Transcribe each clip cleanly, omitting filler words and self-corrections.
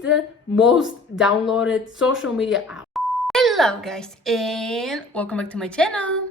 is the most downloaded social media app? Hello guys and welcome back to my channel.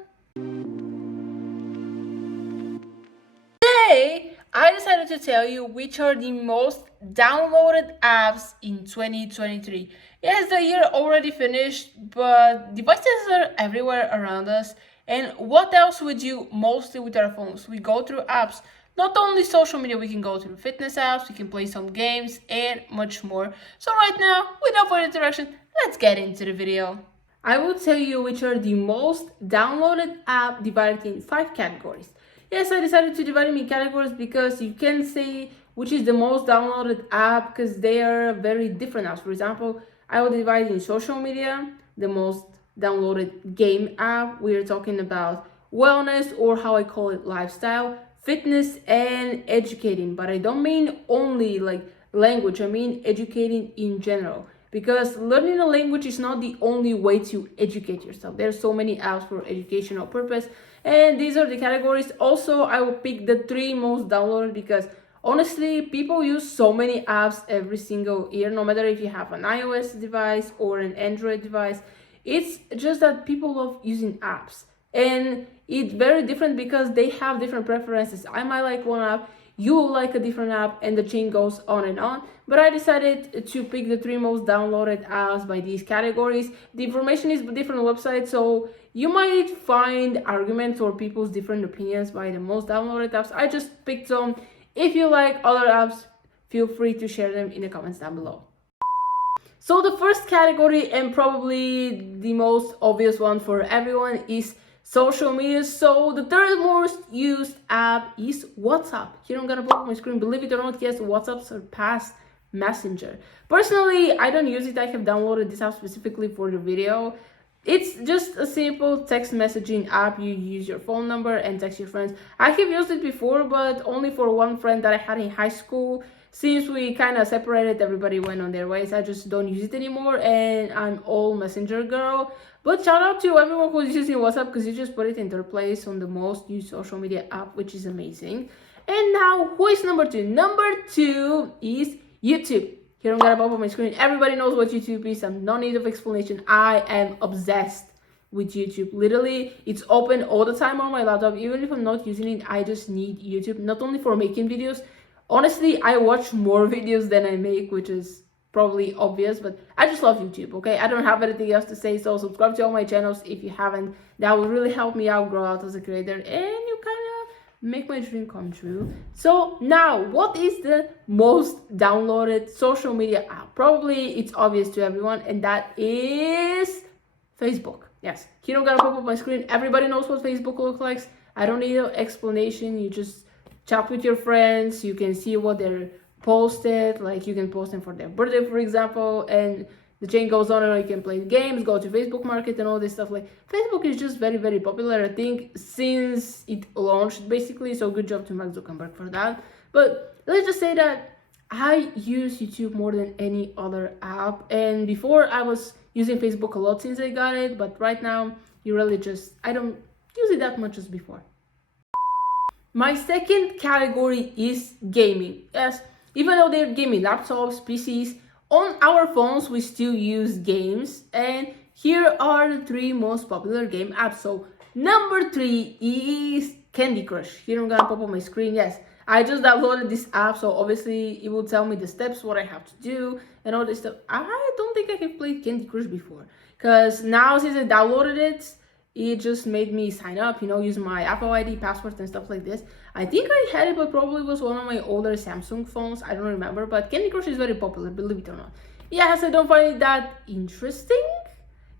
Today I decided to tell you which are the most downloaded apps in 2023. Yes, the year already finished, but devices are everywhere around us. And what else we do mostly with our phones? We go through apps. Not only social media, we can go through fitness apps, we can play some games, and much more. So right now, without further introduction, let's get into the video. I will tell you which are the most downloaded app divided in 5 categories. Yes, I decided to divide them in categories because you can say which is the most downloaded app because they are very different apps. For example, I will divide in social media, the most downloaded game app. We are talking about wellness, or how I call it, lifestyle, fitness, and educating. But I don't mean only like language, I mean educating in general. Because learning a language is not the only way to educate yourself. There's so many apps for educational purpose, and these are the categories. Also, I will pick the 3 most downloaded because honestly, people use so many apps every single year, no matter if you have an iOS device or an Android device. It's just that people love using apps, and it's very different because they have different preferences. I might like one app, you will like a different app, and the chain goes on and on. But I decided to pick the 3 most downloaded apps by these categories. The information is different websites, so you might find arguments or people's different opinions by the most downloaded apps. I just picked some. If you like other apps, feel free to share them in the comments down below. So the first category, and probably the most obvious one for everyone, is social media. So the third most used app is WhatsApp. Here I'm gonna put up my screen. Believe it or not, yes, WhatsApp surpassed Messenger. Personally, I don't use it. I have downloaded this app specifically for the video. It's just a simple text messaging app. You use your phone number and text your friends. I have used it before, but only for one friend that I had in high school. Since we kind of separated, everybody went on their ways. I just don't use it anymore, and I'm all Messenger girl. But shout out to everyone who's using WhatsApp, because you just put it in third place on the most used social media app, which is amazing. And now, who is number 2? Number 2 is YouTube. Here I'm gonna pop up my screen. Everybody knows what YouTube is, and no need of explanation. I am obsessed with YouTube. Literally, it's open all the time on my laptop. Even if I'm not using it, I just need YouTube, not only for making videos. Honestly, I watch more videos than I make, which is probably obvious, but I just love YouTube, okay? I don't have anything else to say, so subscribe to all my channels if you haven't. That would really help me out, grow out as a creator, and you kind of make my dream come true. So now, what is the most downloaded social media app? Probably it's obvious to everyone, and that is Facebook. Yes, here I'm gonna pop up my screen. Everybody knows what Facebook looks like. I don't need an explanation. You just chat with your friends. You can see what they're posted, like you can post them for their birthday, for example, and the chain goes on, and you can play games, go to Facebook Market, and all this stuff. Like, Facebook is just very, very popular, I think, since it launched, basically. So good job to Mark Zuckerberg for that. But let's just say that I use YouTube more than any other app, and before I was using Facebook a lot since I got it, but right now you really just, I don't use it that much as before. My second category is gaming. Yes, even though they're gaming laptops, PCs, on our phones we still use games, and here are the 3 most popular game apps. So number 3 is Candy Crush. Here I'm gonna pop on my screen. Yes, I just downloaded this app, so obviously it will tell me the steps, what I have to do, and all this stuff. I don't think I have played Candy Crush before, because now since I downloaded it, it just made me sign up, use my Apple ID, password, and stuff like this. I think I had it, but probably was one of my older Samsung phones. I don't remember, but Candy Crush is very popular, believe it or not. Yes, I don't find it that interesting,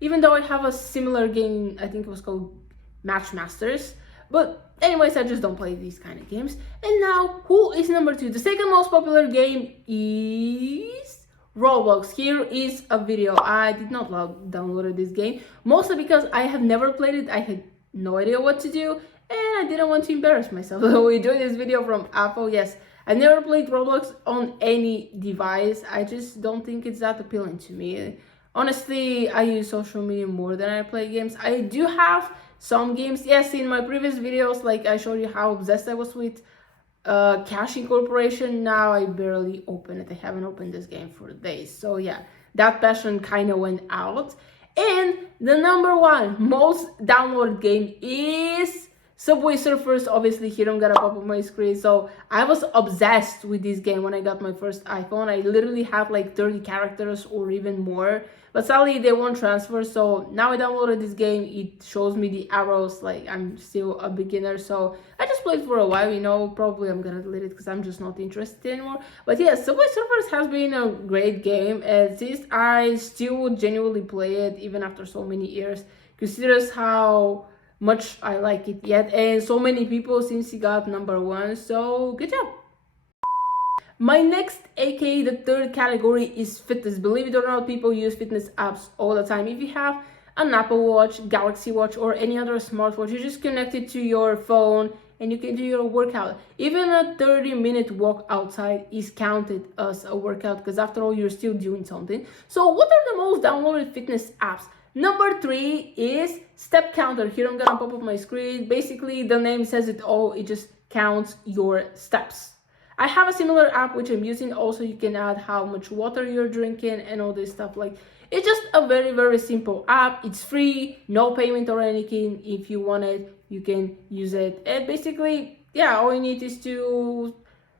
even though I have a similar game, I think it was called Match Masters. But anyways, I just don't play these kind of games. And now, who is number 2? The second most popular game is Roblox. Here is a video. I did not download this game, mostly because I have never played it. I had no idea what to do, and I didn't want to embarrass myself. So we doing this video from Apple. Yes, I never played Roblox on any device. I just don't think it's that appealing to me. Honestly, I use social media more than I play games. I do have some games. Yes, in my previous videos, like I showed you how obsessed I was with Cash Incorporation. Now I barely open it. I haven't opened this game for days. So yeah, that passion kind of went out. And the number one most downloaded game is Subway Surfers. Obviously, here I'm gonna pop up my screen. So I was obsessed with this game when I got my first iPhone. I literally had like 30 characters or even more. But sadly, they won't transfer. So now I downloaded this game. It shows me the arrows. Like I'm still a beginner. So I just played for a while. Probably I'm gonna delete it because I'm just not interested anymore. But yeah, Subway Surfers has been a great game. At least I still would genuinely play it even after so many years. Considers how much I like it yet, and so many people since he got number one. So good job. My next, aka the third category, is fitness. Believe it or not, people use fitness apps all the time. If you have an Apple Watch, Galaxy Watch, or any other smartwatch, you just connect it to your phone and you can do your workout. Even a 30-minute walk outside is counted as a workout because after all, you're still doing something. So what are the most downloaded fitness apps? Number 3 is Step Counter. Here I'm gonna pop up my screen. Basically, the name says it all. It just counts your steps. I have a similar app which I'm using. Also, you can add how much water you're drinking and all this stuff. Like, it's just a very simple app. It's free, no payment or anything. If you want it, you can use it. And basically, yeah, all you need is to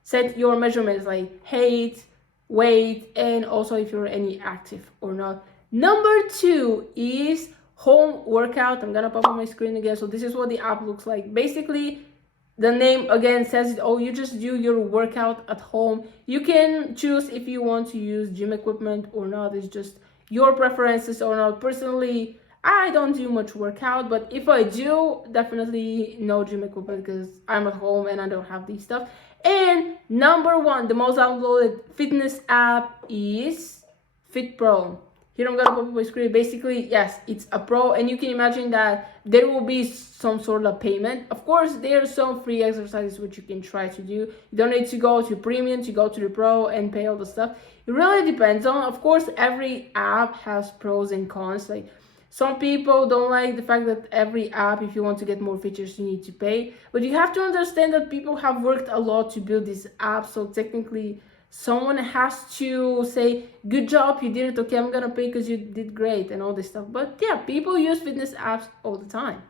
set your measurements like height, weight, and also if you're any active or not. Number 2 is home workout. I'm gonna pop on my screen again. So this is what the app looks like. Basically, the name again says it all. You just do your workout at home. You can choose if you want to use gym equipment or not. It's just your preferences or not. Personally, I don't do much workout, but if I do, definitely no gym equipment because I'm at home and I don't have these stuff. And number 1, the most downloaded fitness app is Fit Pro. Here I'm gonna pop up my screen. Basically, yes, it's a pro, and you can imagine that there will be some sort of payment. Of course, there are some free exercises which you can try to do. You don't need to go to premium to go to the pro and pay all the stuff. It really depends on, of course, every app has pros and cons. Like some people don't like the fact that every app, if you want to get more features, you need to pay. But you have to understand that people have worked a lot to build this app, so technically someone has to say, good job, you did it, okay, I'm gonna pay because you did great and all this stuff. But yeah, people use fitness apps all the time.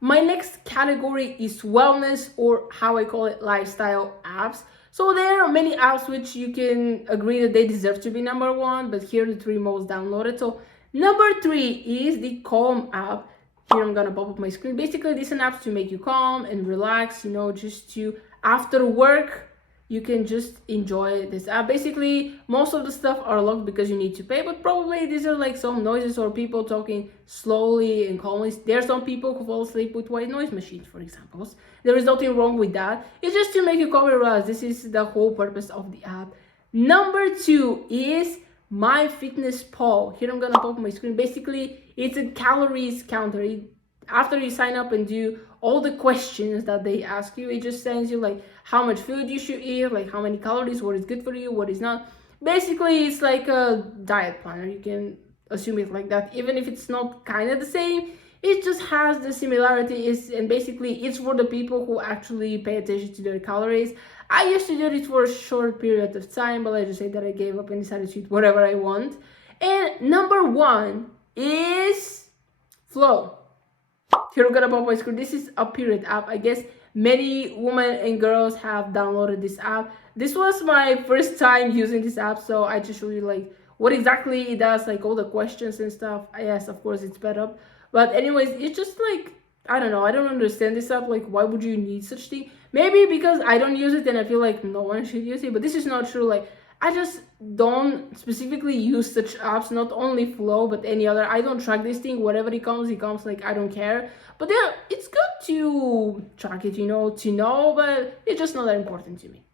My next category is wellness, or how I call it, lifestyle apps. So there are many apps which you can agree that they deserve to be number 1, but here are the 3 most downloaded. So number 3 is the Calm app. Here I'm gonna pop up my screen. Basically, this is an app to make you calm and relax, just to, after work, you can just enjoy this app. Basically, most of the stuff are locked because you need to pay, but probably these are like some noises or people talking slowly and calmly. There are some people who fall asleep with white noise machines, for example. There is nothing wrong with that. It's just to make you calm and relax. This is the whole purpose of the app. Number 2 is MyFitnessPal. Here I'm gonna pop my screen. Basically, it's a calories counter. After you sign up and do all the questions that they ask you, it just sends you like how much food you should eat, like how many calories, what is good for you, what is not. Basically, it's like a diet planner. You can assume it like that, even if it's not kind of the same. It just has the similarities, and basically it's for the people who actually pay attention to their calories. I used to do this for a short period of time, but I just say that I gave up and decided to eat whatever I want. And number 1 is Flow. Here I'm gonna pop my screen. This is a period app. I guess many women and girls have downloaded this app. This was my first time using this app, so I just show you like what exactly it does, like all the questions and stuff. Yes, of course it's sped up, but anyways, it's just like, I don't know, I don't understand this app. Like, why would you need such thing? Maybe because I don't use it and I feel like no one should use it, but this is not true. Like, I just don't specifically use such apps, not only Flow, but any other. I don't track this thing. Whatever it comes, like, I don't care. But yeah, it's good to track it, to know, but it's just not that important to me.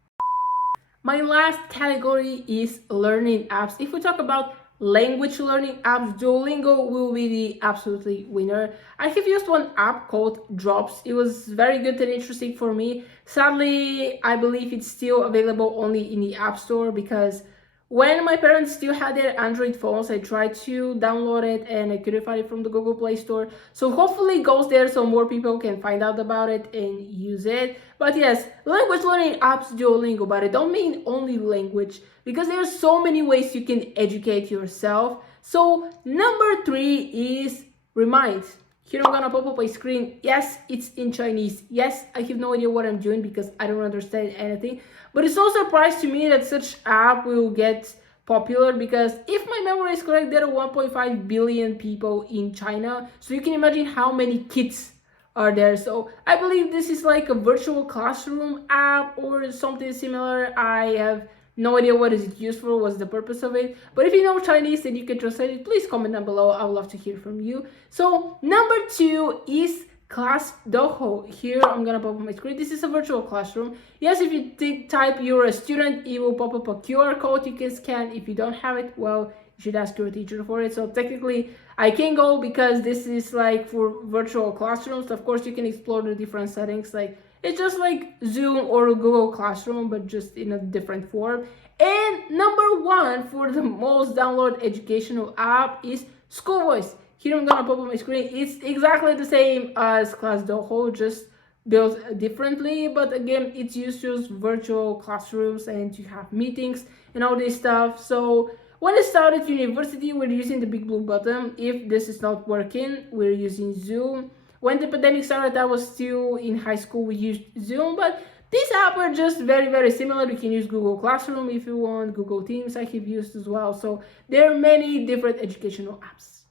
My last category is learning apps. If we talk about language learning apps, Duolingo will be the absolutely winner. I have used one app called Drops. It was very good and interesting for me. Sadly, I believe it's still available only in the App Store because when my parents still had their Android phones, I tried to download it and I couldn't find it from the Google Play Store. So hopefully it goes there so more people can find out about it and use it. But yes, language learning apps Duolingo, but I don't mean only language because there are so many ways you can educate yourself. So number 3 is Remind. Here I'm gonna pop up a screen. Yes, it's in Chinese. Yes, I have no idea what I'm doing because I don't understand anything. But it's no surprise to me that such app will get popular because if my memory is correct, there are 1.5 billion people in China. So you can imagine how many kids are there. So I believe this is like a virtual classroom app or something similar. I have no idea what is it used for, what's the purpose of it. But if you know Chinese and you can translate it, please comment down below. I would love to hear from you. So number 2 is Class Dojo. Here I'm gonna pop up my screen. This is a virtual classroom. Yes, if you type you're a student, it will pop up a QR code you can scan. If you don't have it, well, you should ask your teacher for it. So technically I can go because this is like for virtual classrooms. Of course you can explore the different settings, like it's just like Zoom or Google Classroom, but just in a different form. And number 1 for the most downloaded educational app is School Voice. Here I'm gonna pop up my screen. It's exactly the same as Class Dojo, just built differently. But again, it's used to use virtual classrooms and to have meetings and all this stuff. So when I started university, we're using the big blue button. If this is not working, we're using Zoom. When the pandemic started, I was still in high school, we used Zoom, but these apps are just very similar. You can use Google Classroom if you want, Google Teams I have used as well. So there are many different educational apps.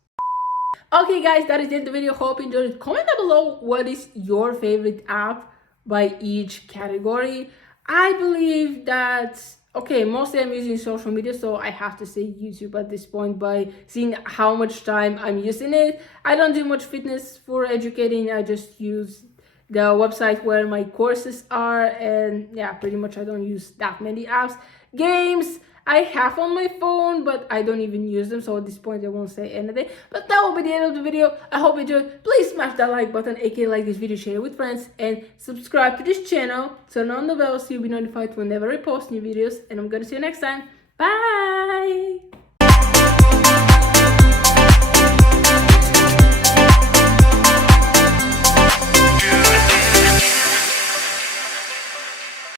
Okay guys, that is the end of the video. Hope you enjoyed it. Comment down below what is your favorite app by each category. I believe that, okay, mostly I'm using social media, so I have to say YouTube at this point by seeing how much time I'm using it. I don't do much fitness for educating. I just use the website where my courses are, and yeah, pretty much I don't use that many apps. Games I have on my phone, but I don't even use them, so at this point I won't say anything. But that will be the end of the video. I hope you enjoyed. Please smash that like button, aka like this video, share it with friends, and subscribe to this channel. Turn on the bell so you'll be notified whenever I post new videos, and I'm gonna see you next time. Bye!